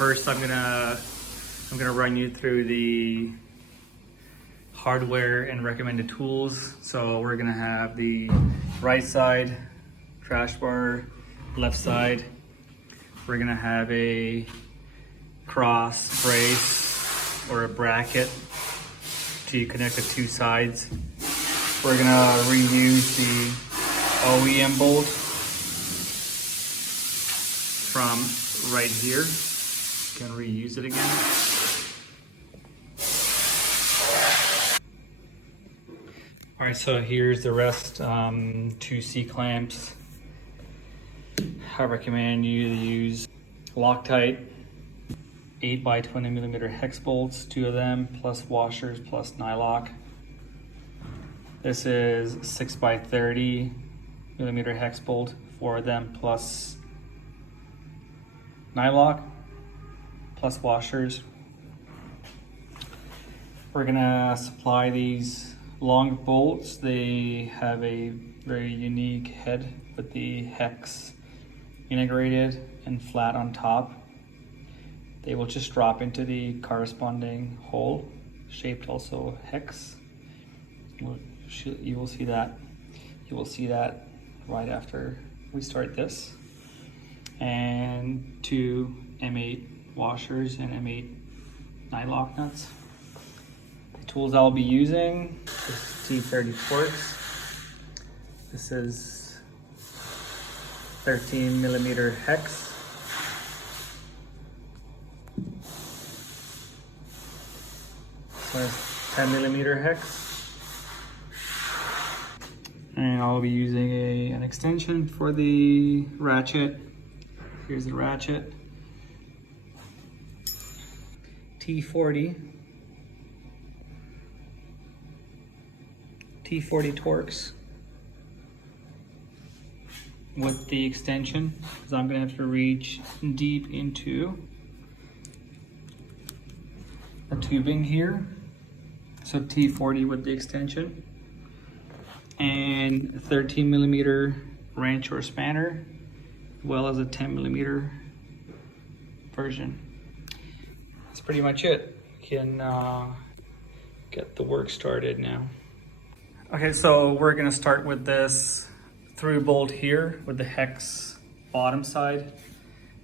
First, I'm gonna run you through the hardware and recommended tools. So we're gonna have the right side crash bar, left side. We're gonna have a cross brace or a bracket to connect the two sides. We're gonna reuse the OEM bolt from right here. Can reuse it again. All right, so here's the rest. 2 C-clamps. I recommend you to use Loctite 8x20mm hex bolts, 2 of them, plus washers, plus nylock. This is 6x30mm hex bolt, 4 of them, plus nylock, plus washers. We're gonna supply these long bolts. They have a very unique head with the hex integrated and flat on top. They will just drop into the corresponding hole, shaped also hex. You will see that. You will see that right after we start this. And 2 M8 washers and M8 nylock nuts. The tools I'll be using is T30 Torx. This is 13mm hex. Plus 10mm hex. And I'll be using an extension for the ratchet. Here's the ratchet. T40 Torx with the extension, because I'm gonna have to reach deep into the tubing here. So T40 with the extension, and 13mm wrench or spanner, as well as a 10mm version. That's pretty much it. You can get the work started now. Okay, so we're gonna start with this through bolt here with the hex bottom side,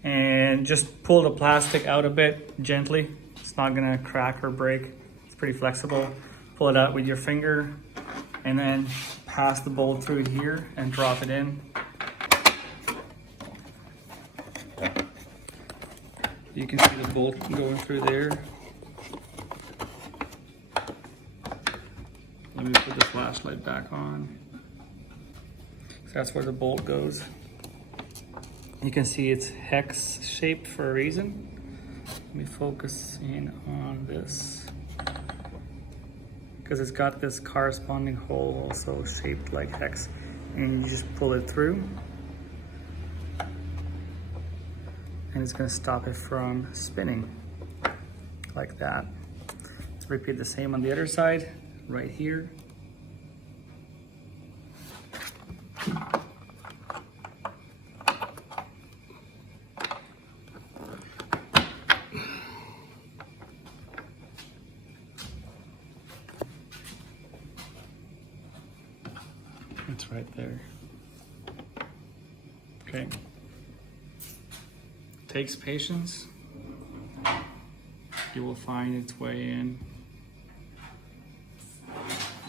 and just pull the plastic out a bit gently. It's not gonna crack or break. It's pretty flexible. Pull it out with your finger and then pass the bolt through here and drop it in. You can see the bolt going through there. Let me put the flashlight back on. So that's where the bolt goes. You can see it's hex shaped for a reason. Let me focus in on this, because it's got this corresponding hole also shaped like hex, and you just pull it through and it's going to stop it from spinning like that. Let's repeat the same on the other side right here. It's right there. Okay. Takes patience. It will find its way in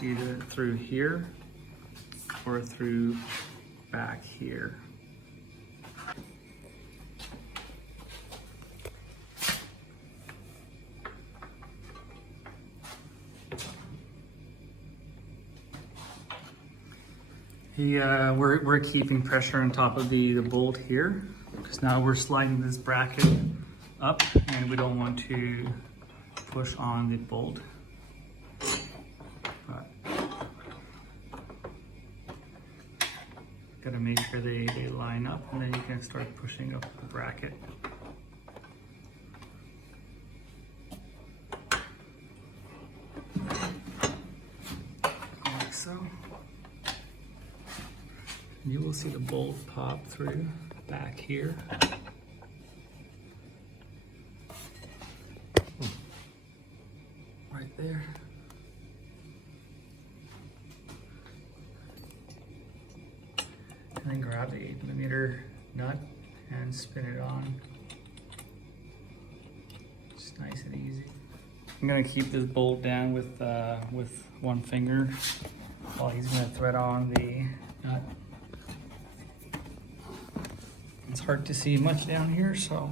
either through here or through back here. We're keeping pressure on top of the bolt here, because now we're sliding this bracket up and we don't want to push on the bolt. But gotta make sure they line up, and then you can start pushing up the bracket. Like so. You will see the bolt pop through back here. And then grab the 8mm nut and spin it on. Just nice and easy. I'm gonna keep this bolt down with one finger while he's gonna thread on the nut. It's hard to see much down here, so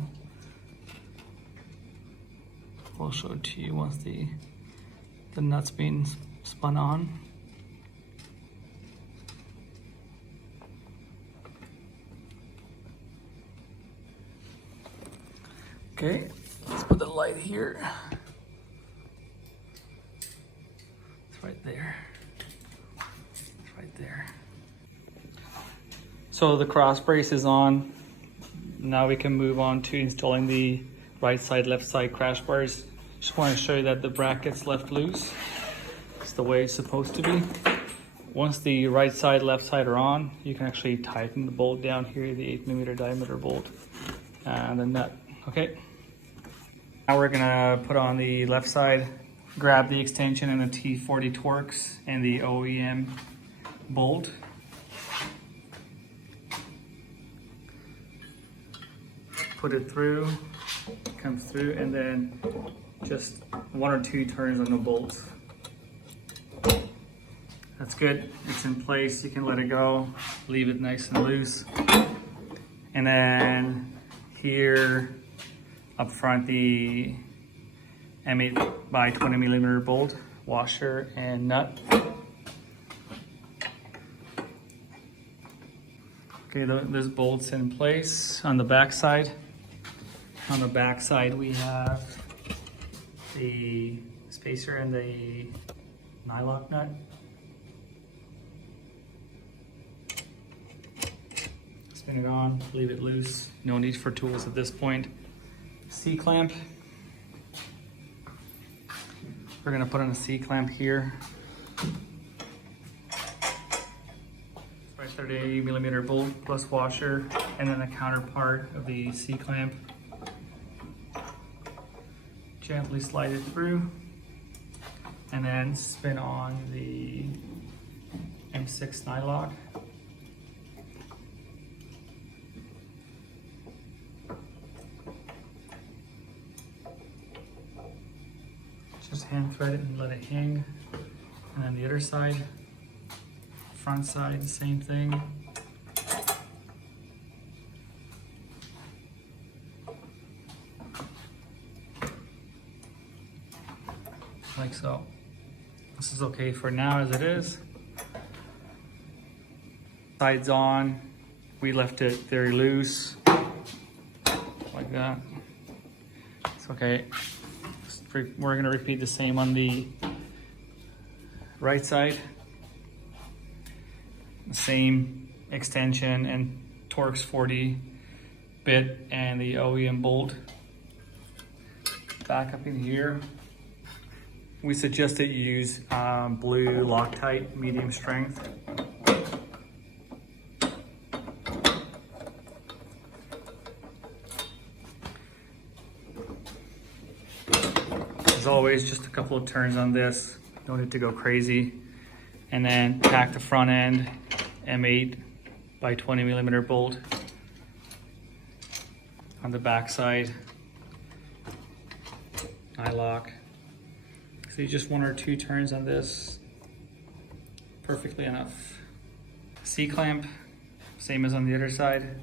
I'll show it to you once the nut's being spun on. Okay, let's put the light here. It's right there. It's right there. So the cross brace is on. Now we can move on to installing the right side, left side crash bars. Just want to show you that the bracket's left loose. It's the way it's supposed to be. Once the right side, left side are on, you can actually tighten the bolt down here, the 8mm diameter bolt, and the nut. Okay. Now we're gonna put on the left side, grab the extension and the T40 Torx and the OEM bolt. Put it through, comes through, and then just 1 or 2 turns on the bolt. That's good, it's in place, you can let it go, leave it nice and loose. And then here up front, the M8 by 20mm bolt, washer and nut. Okay, there's bolts in place on the back side. On the back side, we have the spacer and the nylock nut. Spin it on, leave it loose. No need for tools at this point. C-clamp. We're gonna put on a C-clamp here. Right, 30mm bolt plus washer, and then the counterpart of the C-clamp. Gently slide it through, and then spin on the M6 nylock. Just hand thread it and let it hang. And then the other side, front side, the same thing. Like so. This is okay for now as it is. Sides on. We left it very loose, like that. It's okay. We're gonna repeat the same on the right side. The same extension and Torx 40 bit and the OEM bolt. Back up in here. We suggest that you use blue Loctite, medium strength. As always, just a couple of turns on this. Don't need to go crazy. And then tack the front end, M8 by 20mm bolt on the back side. Nylock. So just 1 or 2 turns on this, perfectly enough. C-clamp, same as on the other side.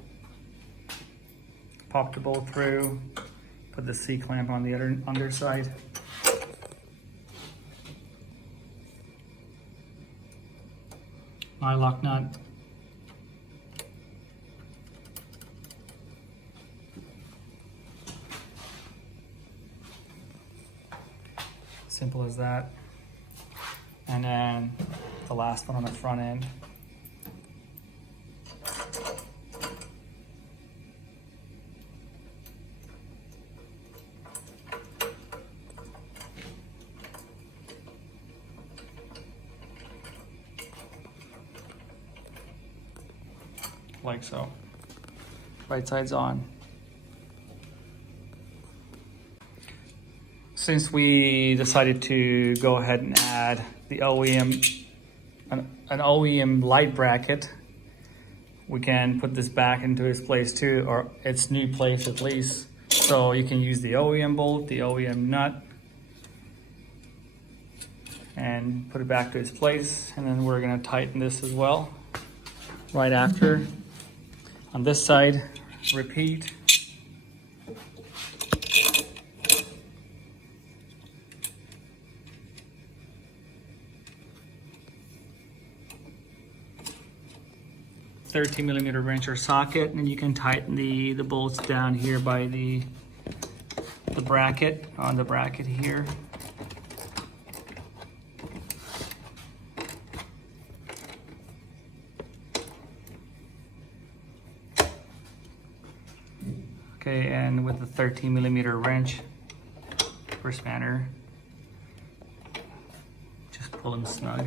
Pop the bolt through, put the C-clamp on the other underside. Nylock nut. Simple as that. And then the last one on the front end. Like so. Right side's on. Since we decided to go ahead and add the OEM, an OEM light bracket, we can put this back into its place too, or its new place at least. So you can use the OEM bolt, the OEM nut, and put it back to its place. And then we're gonna tighten this as well right after. On this side, repeat. $13mm wrench or socket, and you can tighten the bolts down here by the bracket, on the bracket here. Okay, and with the 13mm wrench or spanner, just pull them snug.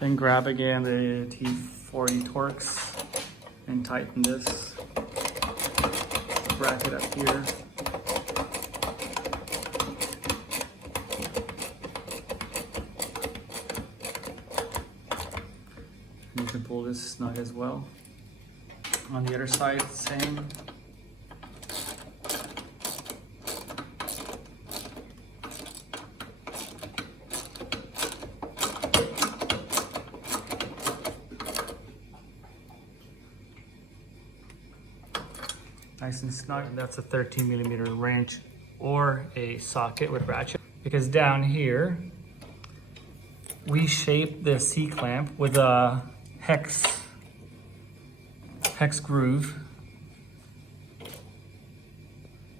Then grab again the T40 Torx and tighten this bracket up here. And you can pull this snug as well. On the other side, same. Nice and snug. That's a 13mm wrench or a socket with ratchet. Because down here, we shaped the C-clamp with a hex groove.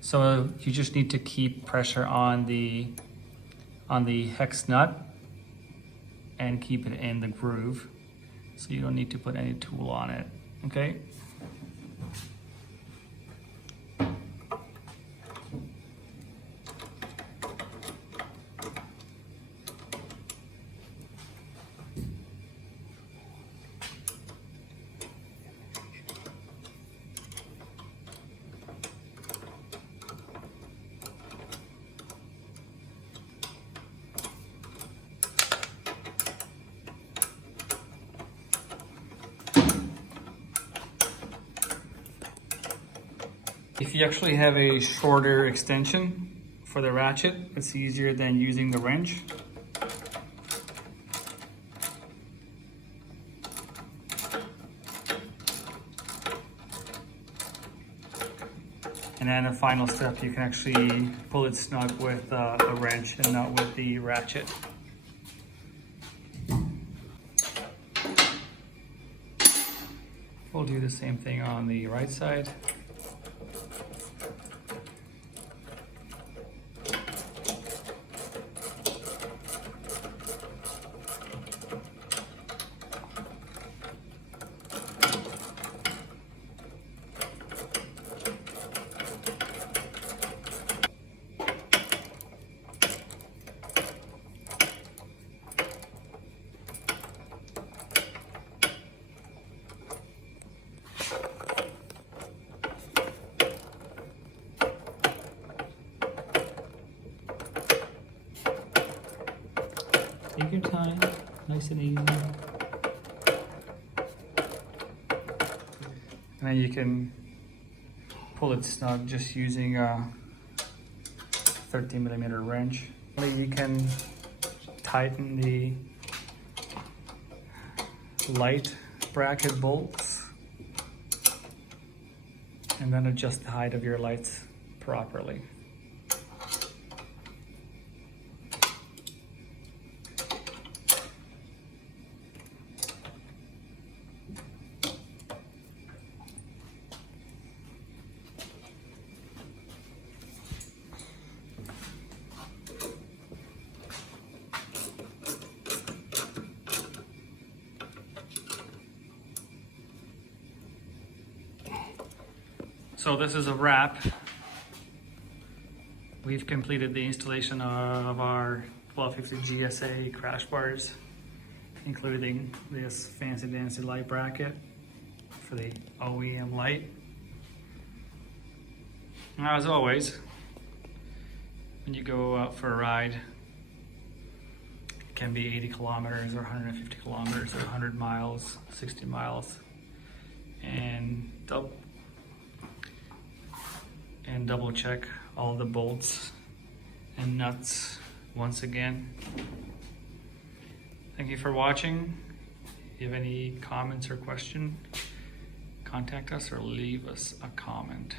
So you just need to keep pressure on the hex nut and keep it in the groove. So you don't need to put any tool on it, okay? If you actually have a shorter extension for the ratchet, it's easier than using the wrench. And then the final step, you can actually pull it snug with a wrench and not with the ratchet. We'll do the same thing on the right side. Take your time, nice and easy. And then you can pull it snug just using a 13mm wrench. You can tighten the light bracket bolts and then adjust the height of your lights properly. So this is a wrap. We've completed the installation of our 1250 GSA crash bars, including this fancy dancy light bracket for the OEM light. Now, as always, when you go out for a ride, it can be 80 kilometers or 150 kilometers or 100 miles, 60 miles, and double check all the bolts and nuts once again. Thank you for watching. If you have any comments or question, contact us or leave us a comment.